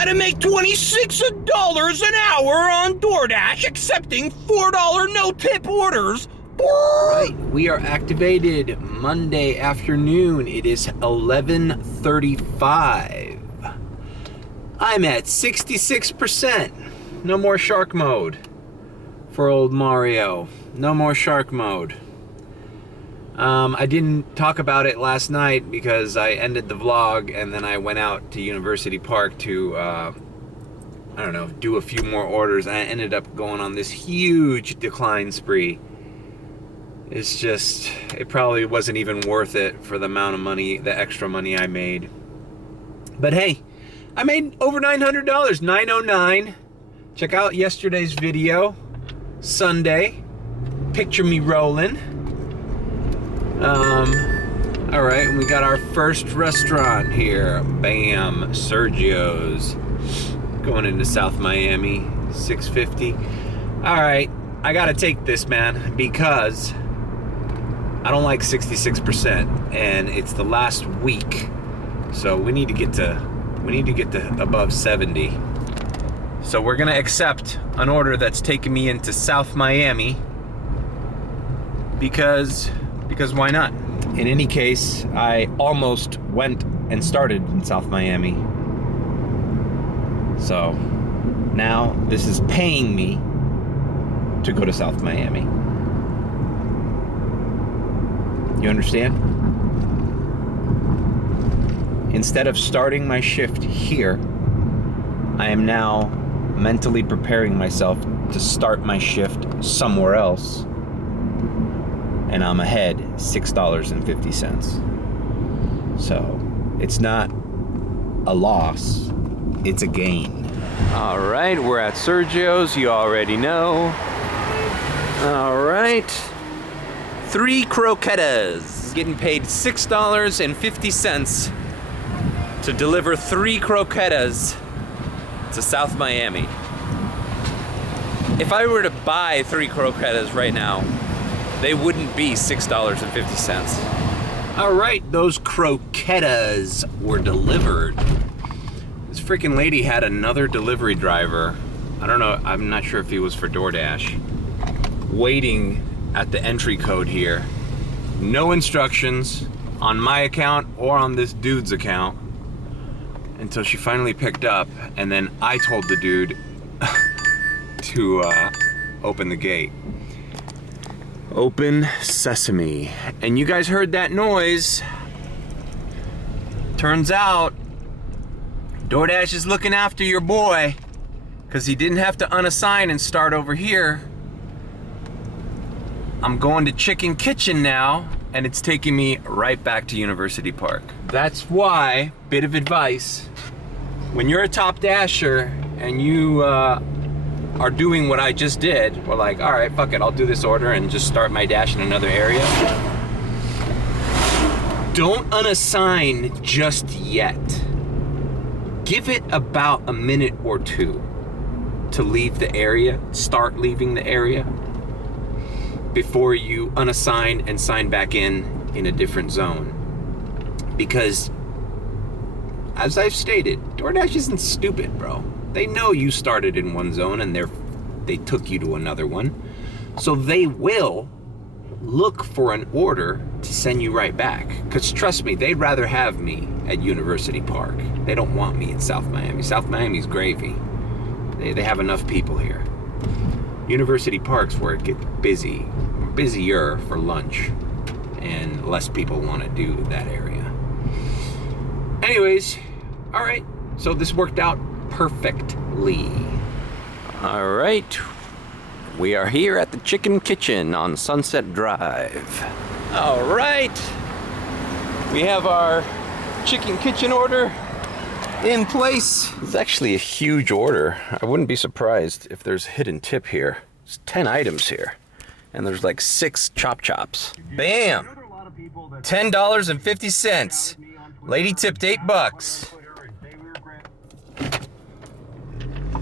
how to make $26 an hour on DoorDash, accepting $4 no-tip orders. Right, we are activated Monday afternoon. It is 11:35. I'm at 66%. No more shark mode for old Mario. No more shark mode. I didn't talk about it last night because I ended the vlog and then I went out to University Park to, I don't know, do a few more orders. I ended up going on this huge decline spree. It's just, it probably wasn't even worth it for the amount of money, the extra money I made. But hey, I made over $900, $909. Check out yesterday's video, Sunday. Picture me rolling. All right, we got our first restaurant here. Bam, Sergio's. Going into South Miami, 650. All right, I gotta take this, man, because I don't like 66%, and it's the last week, so we need to get to above 70. So we're gonna accept an order that's taking me into South Miami because why not? In any case, I almost went and started in South Miami. So now this is paying me to go to South Miami. You understand? Instead of starting my shift here, I am now mentally preparing myself to start my shift somewhere else, and I'm ahead $6.50. So it's not a loss, it's a gain. All right, we're at Sergio's, you already know. All right. 3 croquetas. Getting paid $6.50 to deliver 3 croquetas to South Miami. If I were to buy 3 croquetas right now, they wouldn't be $6.50. All right, those croquetas were delivered. This freaking lady had another delivery driver. I don't know, I'm not sure if he was for DoorDash, waiting at the entry code here. No instructions on my account or on this dude's account until she finally picked up, and then I told the dude to open the gate. Open sesame. And you guys heard that noise. Turns out DoorDash is looking after your boy because he didn't have to unassign and start over here. I'm going to Chicken Kitchen now, and it's taking me right back to University Park. That's why, bit of advice, when you're a top dasher and you are doing what I just did, we're like, all right, fuck it, I'll do this order and just start my dash in another area. Don't unassign just yet. Give it about a minute or two to leave the area, start leaving the area, before you unassign and sign back in a different zone. Because, as I've stated, DoorDash isn't stupid, bro. They know you started in one zone and they took you to another one. So they will look for an order to send you right back. Because trust me, they'd rather have me at University Park. They don't want me in South Miami. South Miami's gravy. They have enough people here. University Park's where it gets busier for lunch, and less people want to do that area. Anyways, all right, so this worked out perfectly. All right, we are here at the Chicken Kitchen on Sunset Drive. All right, we have our Chicken Kitchen order in place. It's actually a huge order. I wouldn't be surprised if there's a hidden tip here. There's 10 items here, and there's like 6 chop chops. Bam! $10.50. Lady tipped $8.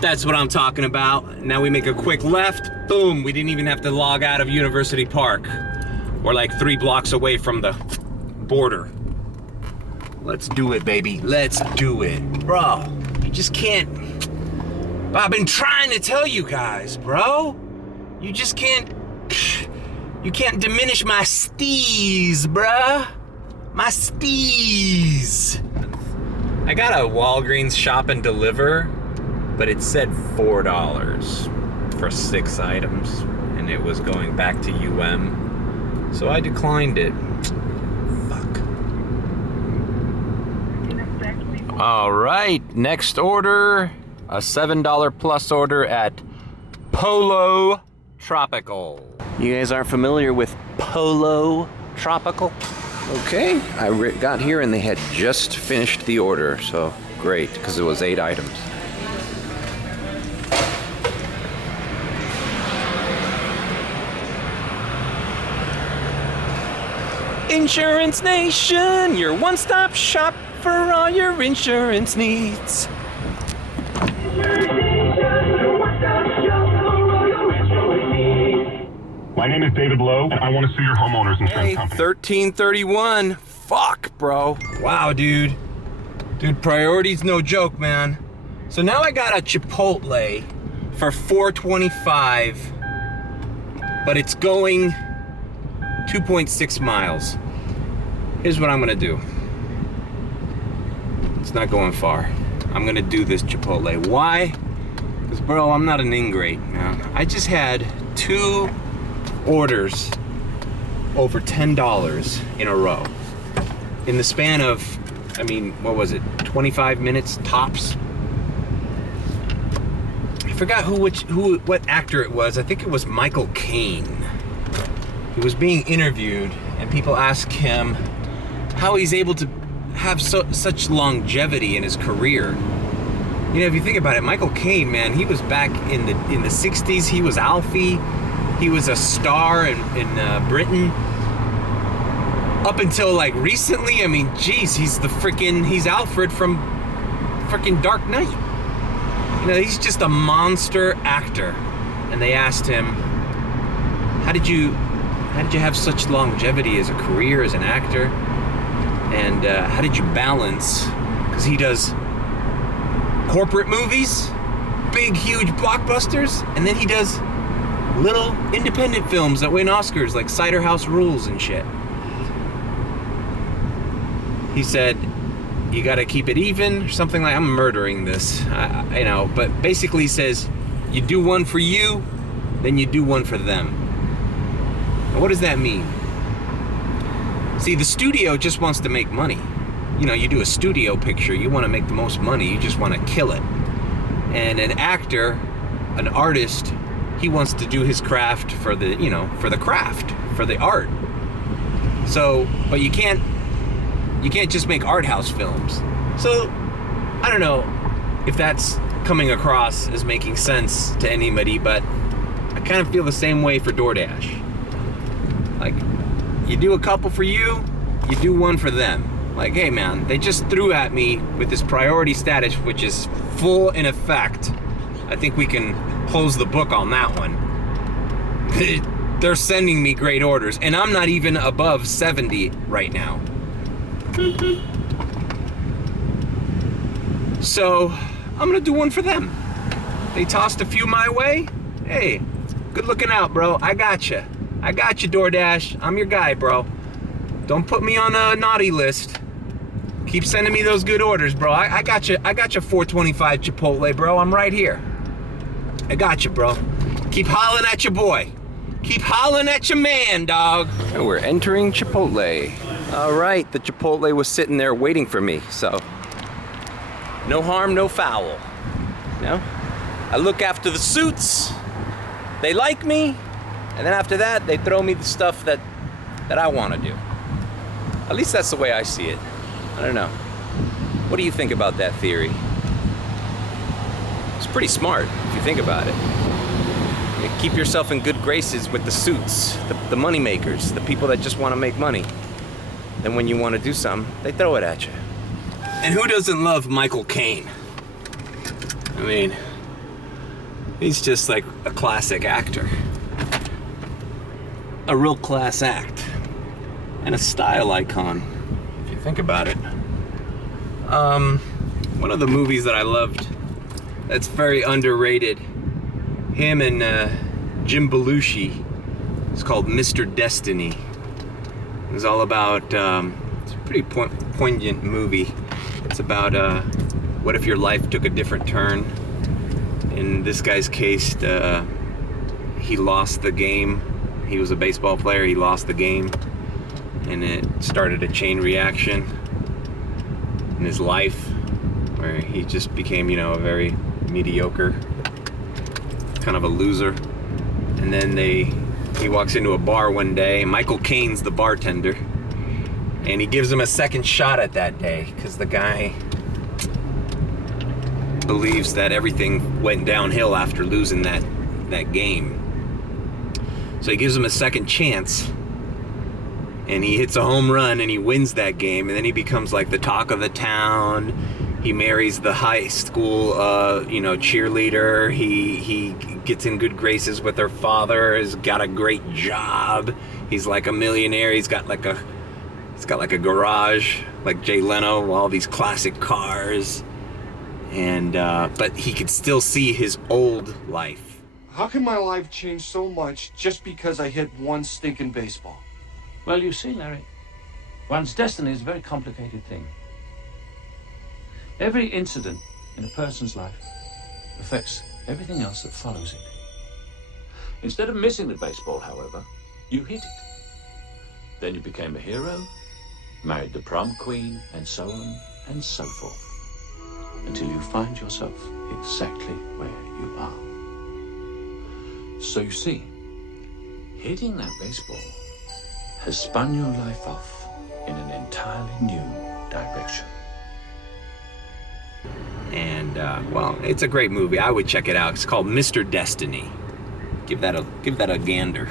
That's what I'm talking about. Now we make a quick left. Boom, we didn't even have to log out of University Park. We're like 3 blocks away from the border. Let's do it, baby. Let's do it. Bro, You just can't. I've been trying to tell you guys, bro. You just can't. You can't diminish my steez, bruh. My steez. I got a Walgreens shop and deliver, but it said $4 for 6 items, and it was going back to UM, so I declined it. Fuck. All right, next order, a $7 plus order at Pollo Tropical. You guys aren't familiar with Pollo Tropical? Okay, I got here and they had just finished the order, so great, because it was 8 items. Insurance Nation, your one-stop shop for all your insurance needs. My name is David Lowe, and I want to sue your homeowner's insurance company. 1331. Fuck, bro. Wow, dude. Dude, priority's no joke, man. So now I got a Chipotle for $4.25, but it's going 2.6 miles. Here's what I'm gonna do. It's not going far. I'm gonna do this Chipotle. Why? Because, bro, I'm not an ingrate, man. I just had 2 orders over $10 in a row in the span of, I mean, what was it, 25 minutes tops? I forgot what actor it was. I think it was Michael Caine. He was being interviewed and people asked him how he's able to have such longevity in his career. You know, if you think about it, Michael Caine, man, he was back in the 60s. He was Alfie. He was a star in Britain. Up until like recently, I mean, geez, he's Alfred from frickin' Dark Knight. You know, he's just a monster actor. And they asked him, how did you have such longevity as a career as an actor? And how did you balance? Because he does corporate movies, big, huge blockbusters, and then he does little independent films that win Oscars like Cider House Rules and shit. He said, you gotta keep it even, or something like, I'm murdering this, you know, but basically he says, you do one for you, then you do one for them. Now, what does that mean? See, the studio just wants to make money. You know, you do a studio picture, you want to make the most money, you just want to kill it. And an actor, an artist, he wants to do his craft for the, you know, for the craft, for the art. So, but you can't just make art house films. So, I don't know if that's coming across as making sense to anybody, but I kind of feel the same way for DoorDash. Like, you do a couple for you, you do one for them. Like, hey man, they just threw at me with this priority status, which is full in effect. I think we can close the book on that one. They're sending me great orders, and I'm not even above 70 right now. So, I'm gonna do one for them. They tossed a few my way. Hey, good looking out, bro. I got you. I got you, DoorDash. I'm your guy, bro. Don't put me on a naughty list. Keep sending me those good orders, bro. I got you. I got your $4.25 Chipotle, bro. I'm right here. I got you, bro. Keep hollering at your boy. Keep hollering at your man, dog. And we're entering Chipotle. All right, the Chipotle was sitting there waiting for me, so no harm, no foul. You know? I look after the suits. They like me, and then after that, they throw me the stuff that I want to do. At least that's the way I see it. I don't know. What do you think about that theory? It's pretty smart if you think about it. You keep yourself in good graces with the suits, the money makers, the people that just want to make money. Then when you want to do something, they throw it at you. And who doesn't love Michael Caine? I mean, he's just like a classic actor. A real class act. And a style icon, if you think about it. One of the movies that I loved that's very underrated, him and Jim Belushi, it's called Mr. Destiny. It was all about, it's a pretty poignant movie. It's about what if your life took a different turn. In this guy's case, he lost the game. He was a baseball player, he lost the game, and it started a chain reaction in his life where he just became, you know, a very mediocre, kind of a loser. And then he walks into a bar one day, Michael Caine's the bartender, and he gives him a second shot at that day because the guy believes that everything went downhill after losing that game. So he gives him a second chance, and he hits a home run and he wins that game, and then he becomes like the talk of the town. He marries the high school cheerleader. He gets in good graces with her father, has got a great job. He's like a millionaire. He's got like a garage like Jay Leno, all these classic cars. And but he could still see his old life. How can my life change so much just because I hit one stinking baseball? Well, you see, Larry, one's destiny is a very complicated thing. Every incident in a person's life affects everything else that follows it. Instead of missing the baseball, however, you hit it. Then you became a hero, married the prom queen, and so on and so forth, until you find yourself exactly where you are. So you see, hitting that baseball has spun your life off in an entirely new direction. And well, it's a great movie. I would check it out. It's called Mr. Destiny. Give that a gander.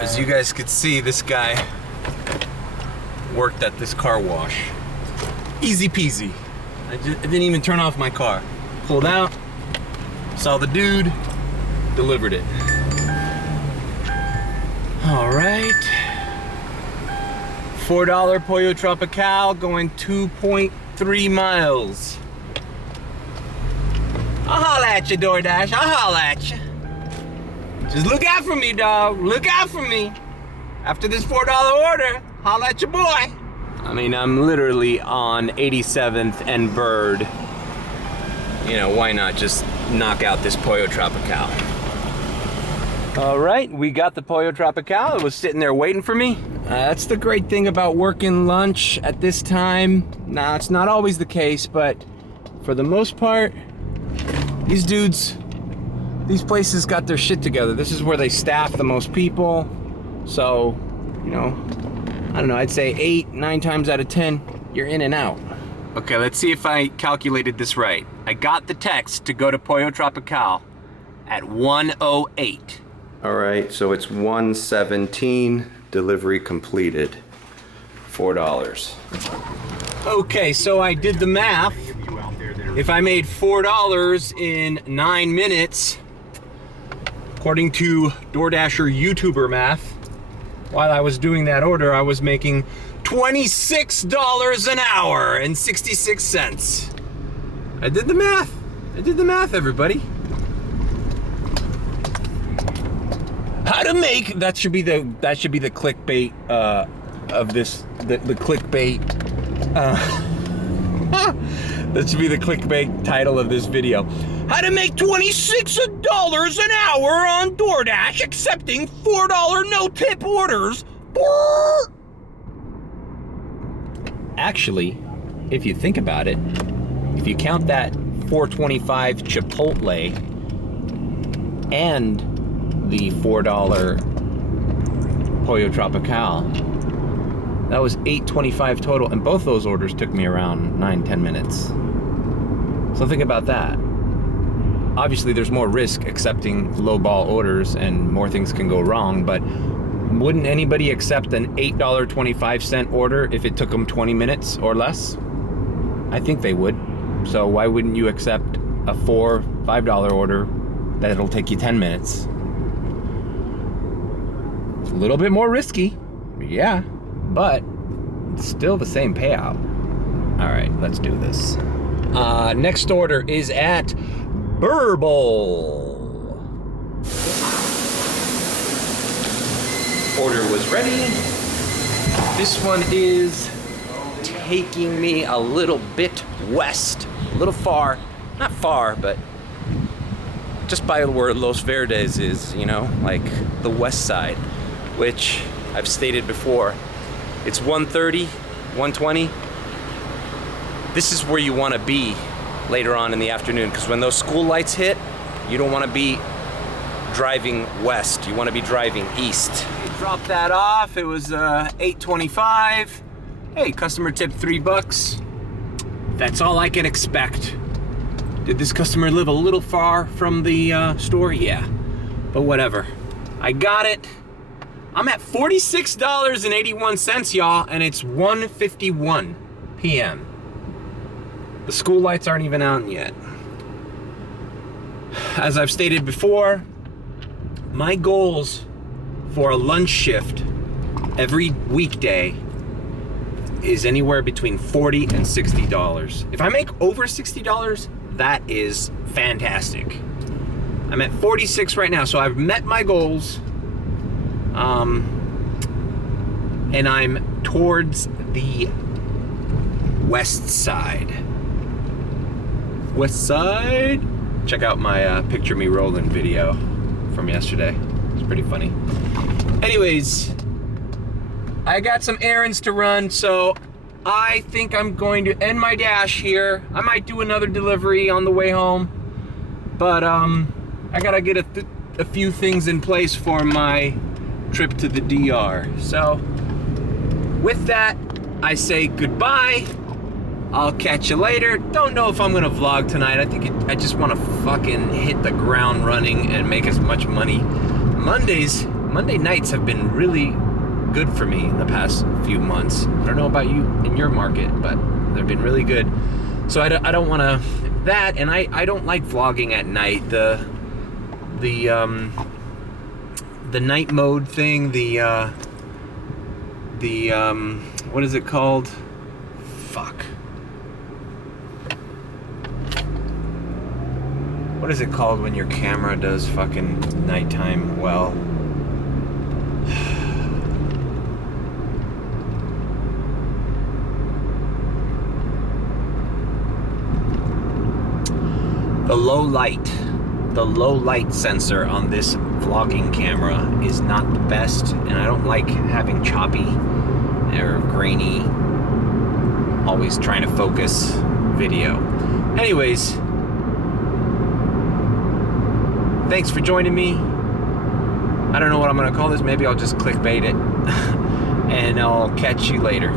As you guys could see, this guy worked at this car wash. Easy peasy. I didn't even turn off my car. Pulled out, saw the dude, delivered it. All right. $4 Pollo Tropical going 2.3 miles. I'll holla at you, DoorDash. I'll holla at you. Just look out for me, dog. Look out for me. After this $4 order, holla at your boy. I mean, I'm literally on 87th and Bird. You know, why not just knock out this Pollo Tropical? All right, we got the Pollo Tropical. It was sitting there waiting for me. That's the great thing about working lunch at this time. Now, it's not always the case, but for the most part, these dudes, these places got their shit together. This is where they staff the most people. So, you know, I don't know, I'd say 8-9 times out of 10, you're in and out. Okay, let's see if I calculated this right. I got the text to go to Pollo Tropical at 1:08. All right, so it's 1:17, delivery completed, $4. Okay, so I did the math. If I made $4 in 9 minutes, according to DoorDasher YouTuber math, while I was doing that order, I was making $26 an hour and 66 cents. I did the math. I did the math, everybody. How to make, that should be the clickbait of this, the clickbait, that should be the clickbait title of this video. How to make $26 an hour on DoorDash accepting $4 no tip orders. Actually, if you think about it, if you count that $4.25 Chipotle and the $4 Pollo Tropical, that was $8.25 total, and both those orders took me around 9-10 minutes. So think about that. obviously there's more risk accepting lowball orders and more things can go wrong, but wouldn't anybody accept an $8.25 order if it took them 20 minutes or less? I think they would. So why wouldn't you accept a $4, $5 order that'll take you 10 minutes? It's a little bit more risky, yeah, but it's still the same payout. All right, let's do this. Next order is at Burbowl. Order was ready. This one is taking me a little bit west, a little far, not far, but just by where Los Verdes is, you know, like the west side, which I've stated before. It's 1:30, 1:20. This is where you want to be later on in the afternoon, because when those school lights hit, you don't want to be driving west, you want to be driving east. Dropped that off, it was $8.25. Hey, customer tipped $3. That's all I can expect. Did this customer live a little far from the store? Yeah, but whatever. I got it. I'm at $46.81, y'all, and it's 1:51 p.m. The school lights aren't even out yet. As I've stated before, my goals for a lunch shift every weekday is anywhere between $40 and $60. If I make over $60, that is fantastic. I'm at 46 right now, so I've met my goals. And I'm towards the west side. West side? Check out my Picture Me Rolling video from yesterday. It's pretty funny. Anyways, I got some errands to run, so I think I'm going to end my dash here. I might do another delivery on the way home, but I gotta get a few things in place for my trip to the DR. So with that, I say goodbye. I'll catch you later. Don't know if I'm gonna vlog tonight. I just want to fucking hit the ground running and make as much money. Monday nights have been really good for me in the past few months. I don't know about you in your market, but they've been really good. So I don't want to that, and I don't like vlogging at night. The night mode thing, what is it called? Fuck. What is it called when your camera does fucking nighttime well? The low light sensor on this vlogging camera is not the best, and I don't like having choppy or grainy, always trying to focus video. Anyways, thanks for joining me. I don't know what I'm gonna call this. Maybe I'll just clickbait it and I'll catch you later.